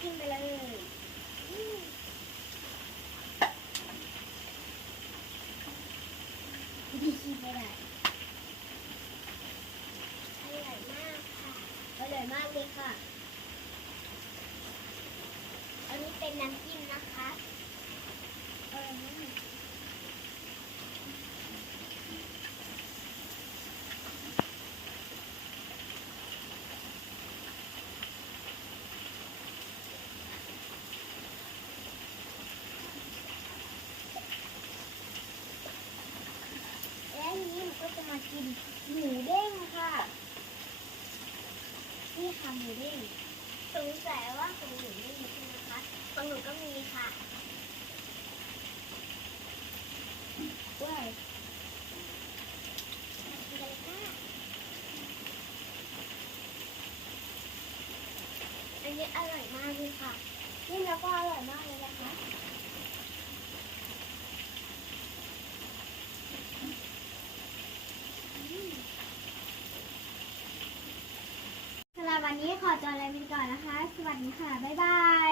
กินน้ำจิ้มไปเลยอืมดีกินไปเลยอร่อยมากค่ะอร่อยมากเลยค่ะ อันนี้เป็นน้ำจิ้มนะคะอร่อยมากและทีนี้หนูก็ จะมากินหมูเด้งค่ะ นี่ค่ะหมูเด้งสงสัยว่าของหนูไม่มีใช่ไหมคะของหนูก็มีค่ะว้าวกินกันเลยค่ะอันนี้อร่อยมากเลยค่ะ นี่แล้วก็อร่อยมากเลยนะคะอืม สำหรับ วันนี้ขอจออะไรไปก่อนนะคะ สวัสดีค่ะ บ๊ายบาย